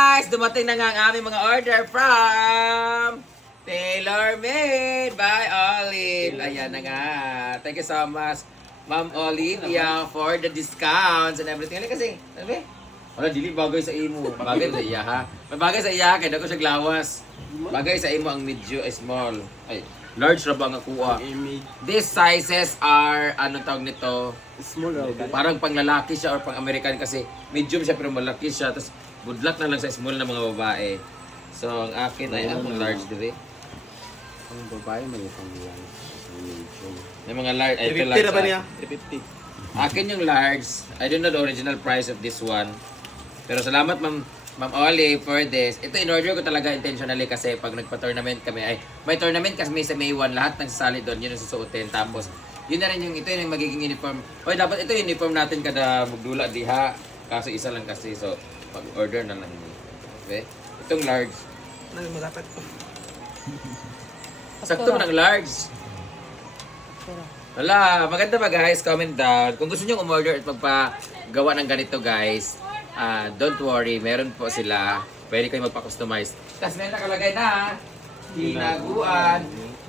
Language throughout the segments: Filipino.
guys! Dumating na nga ang aming mga order from TaylorMade by Olive. Ayan na nga. Thank you so much, Ma'am Olivia, for the discounts and everything. Ano kasi, ano ba? Wala, dili bagay sa imo. Bagay sa iya, ha? May bagay sa iya, kaya ko siya glawas. Bagay sa imo ang medium, small. Ay, large na ba ang kuha? These sizes are, ano tawag nito? Small raw. Parang pang lalaki siya or pang American kasi medium siya pero malaki siya. Tapos budlak na lang sa small na mga babae. So ang akin ay ang large dire. Ang babae may isang large. Medium. May mga large. Ay, ito 350 large. na ba niya? 350. Akin yung large. I don't know the original price of this one. Pero salamat Ma'am Oli for this. Ito in-order ko talaga intentionally kasi pag nagpa-tournament kami ay may tournament kasi may sa May 1 lahat ng sasali doon yun ang susuotin tapos yun na rin yung ito yung magiging uniform. Oy dapat ito yung uniform natin kada magdula diha. Kaso isa lang kasi so pag-order na lang. Okay? Itong large. Ano yung malapit ko? Sakto man ang large. Wala, maganda ba guys? Comment down. Kung gusto niyo umorder at magpagawa ng ganito guys, don't worry, meron po sila. Pwede kayo magpa-customize. Tapos may nakalagay na hinaguan.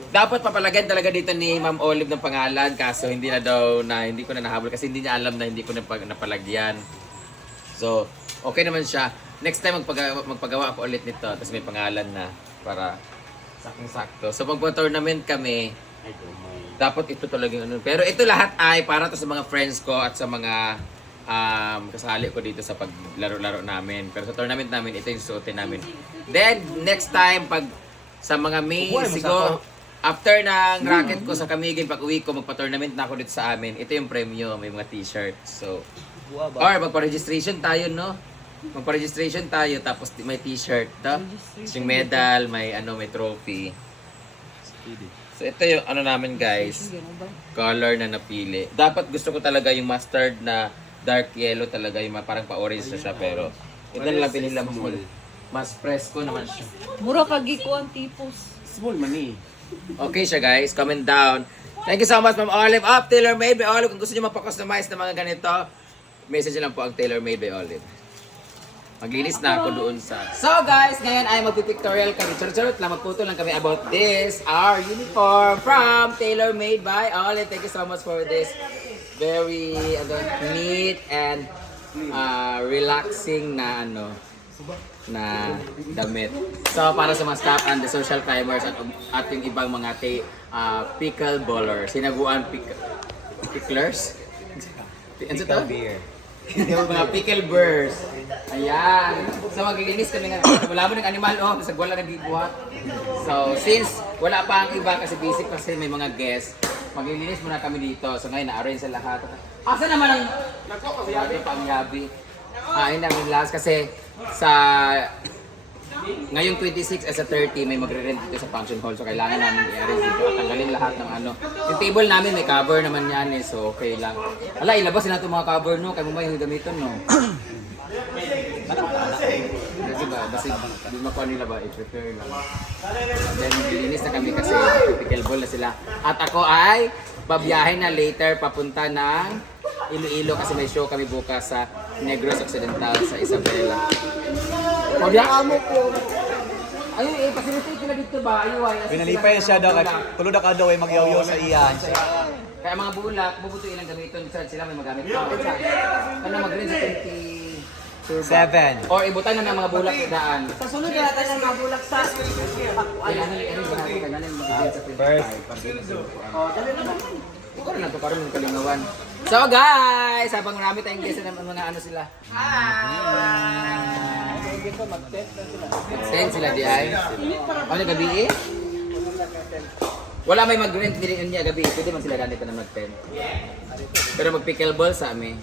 Dapat papalagyan talaga dito ni Ma'am Olive ng pangalan kaso hindi ko na nahabol kasi hindi niya alam na hindi ko napalagyan. So, okay naman siya. Next time magpagawa ako ulit nito tapos may pangalan na para saktong-sakto. So, pag-tournament kami, dapat ito talaga yung ano. Pero ito lahat ay para to sa mga friends ko at sa mga kasali ko dito sa paglaro-laro namin. Pero sa tournament namin, ito yung suotin namin. Then, next time, pag sa mga May, siguro, after ng racket ko sa Camiguin, pag uwi ko, magpa-tournament na ako dito sa amin. Ito yung premyo, may mga t-shirt. So, or magpa-registration tayo, no? Magpa-registration tayo, tapos may t-shirt, no? Yung medal, may trophy. So, ito yung ano namin, guys. Color na napili. Dapat gusto ko talaga yung mustard na dark yellow talaga, yung parang pa-orange na siya, pero ito na lang pinila mas fresco naman siya. Mura kagi ko ang tipos. Small money. Okay siya guys, comment down. Thank you so much Ma'am Olive of TaylorMade by Olive. Kung gusto niyo mapakustomize ng mga ganito, message lang po ang TaylorMade by Olive. Maglinis na ako doon sa... So guys, ngayon ay magpipictorial kami. Charot-charot lang, magputo lang kami about this. Our uniform from TaylorMade by Olive. Thank you so much for this very neat and relaxing na na damit. So para sa mga staff and the social climbers at yung ibang mga pickleballers, sinaguan picklers. Ano to? Yung mga pickleballers. Ayan. So maglilinis kami nga. Wala mo ng animal sa wala nagbuhat. So since wala pa ang iba kasi busy kasi may mga guests, maglilinis muna kami dito. So ngayon na-arrange sa lahat. Asa naman ang pangyabi? Ayun namin last kasi sa ngayong 26 as a 30 may magre-rent dito sa function hall. So kailangan namin i-arrange dito at tanggalin lahat ng Yung table namin may cover naman yan eh. So okay lang. Ala, ilabas na itong mga cover no. Kaya mo ba yung gamiton no? Kasi ba, basta hindi makuha nila ba, i-prepare lang. Then maglilinis na kami kasi pickleball na sila. At ako ay babiyahe na later papunta ng Iloilo kasi may show kami bukas sa Negros Occidental sa Isabela. Pagyan mo po! Ayun facilitate nila dito ba? Ayun Pinalipay siya daw, tulod ka daw ay magyaw-yaw sa iyan. Kaya mga bulak, bubutuin ang gamiton. Sila may magamit pa. Ano mag-rin sa 7. or ibutan na ng mga bulak sa daan. Sa sunod na natin ang mabulak sa First. Ikaw na to karon ng kalingawan. So guys, habang marami tayong guests na mga ano sila. Mag-tent sila di ay. Ano gabi eh? Wala may mag-rent din niya gabi. Pwede man sila ganito na mag-tent. Pero mag-pickleball sa amin.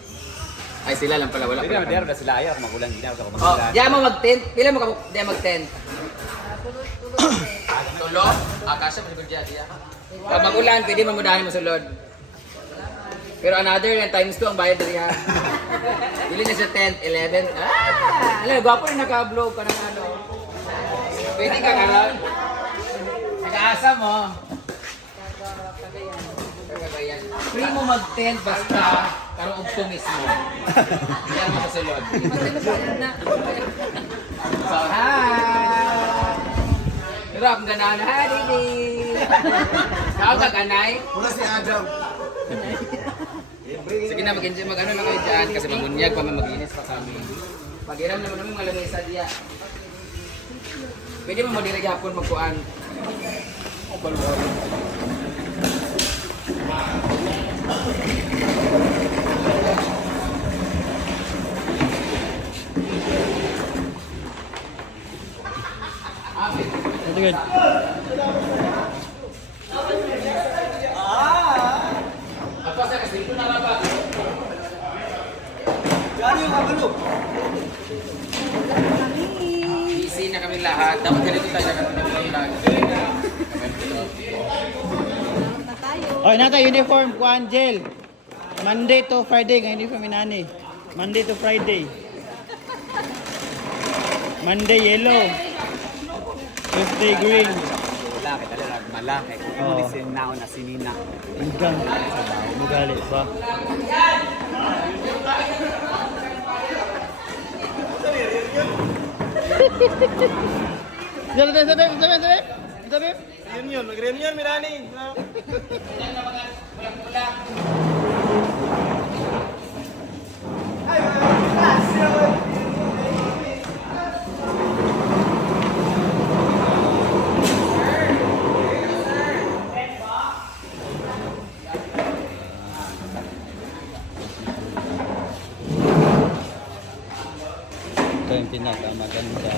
Ay sila lang pala, wala pala. Hindi na sila ayaw, magulang ginaw sa Oh, kumagulan. diyan mo mag-tent. Pila mo diyan mag-tent? Tulog? Akasya mo siguro diyan. Pag magulan, pwede mo mudahan mo sulod. Pero another yan, times 2 ang bayad rin ha. Bili na siya 10, 11. Alam, gwapo rin naka-vlog ka ng ano. Pwede ka karoon. Nag-aasa mo. Kagayan. Free mo mag-tent basta karong ugto mismo. Hindi mo sa sulod. Pero ang ganahan, ha, Didi? Ikaw ka ganay? Wala si Adam. Sige na, mag-enjoy, mag-ano na kayo dyan kasi mamunyag pa, mag-inis pa kami. Pag-iram naman namin mga lamesa diya. Pwede mo madirag hapon magkuhan. Good. Apa sa kasi ito na ba? Busy na kami lahat. Dapat ganito tayo kami lahat. Oh, nata uniform ko Angel. Monday to Friday ng uniform inani. Monday to Friday. Monday yellow. Tuesday green. Malaki talaga, malaki. Oo. Kung lisin na na sinina. Hanggang magalit ba? Sabi. Reunion, mag-reunion, Mirani. Ito yung pinakamaganda.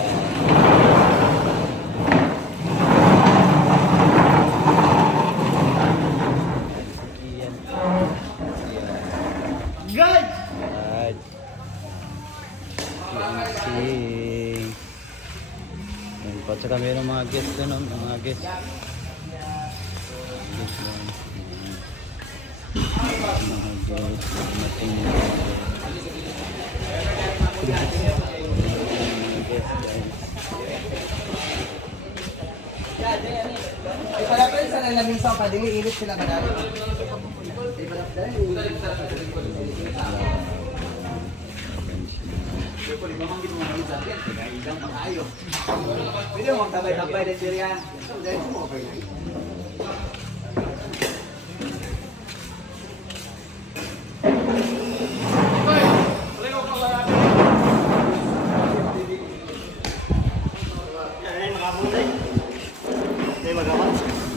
Iyan. Right. Sing. Yan po. Tsaka mayroong mga guests doon. Mga guests. Guests doon. Mga guests. Dumating yung mga Para pa sa lalamig sa kadili, ilit sila kadali. Pwede mo magtabay-tabay din diriya.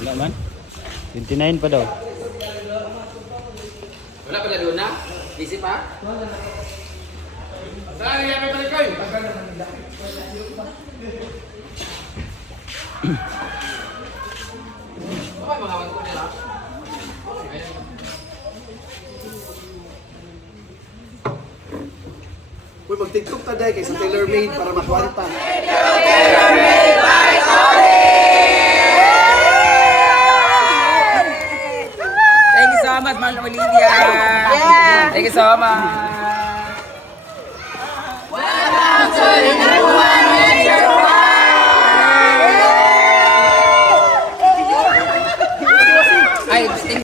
Wala man. 29 pa daw. Wala pa na doon na? Busy pa? Saan yan may balik kayo? Bakit mga ko nila? Uy, mag-tiktok ta dahil kay sa tailor-made para makwanta. Thank you so much, Ma'am Olivia. Thank you so much. Welcome to the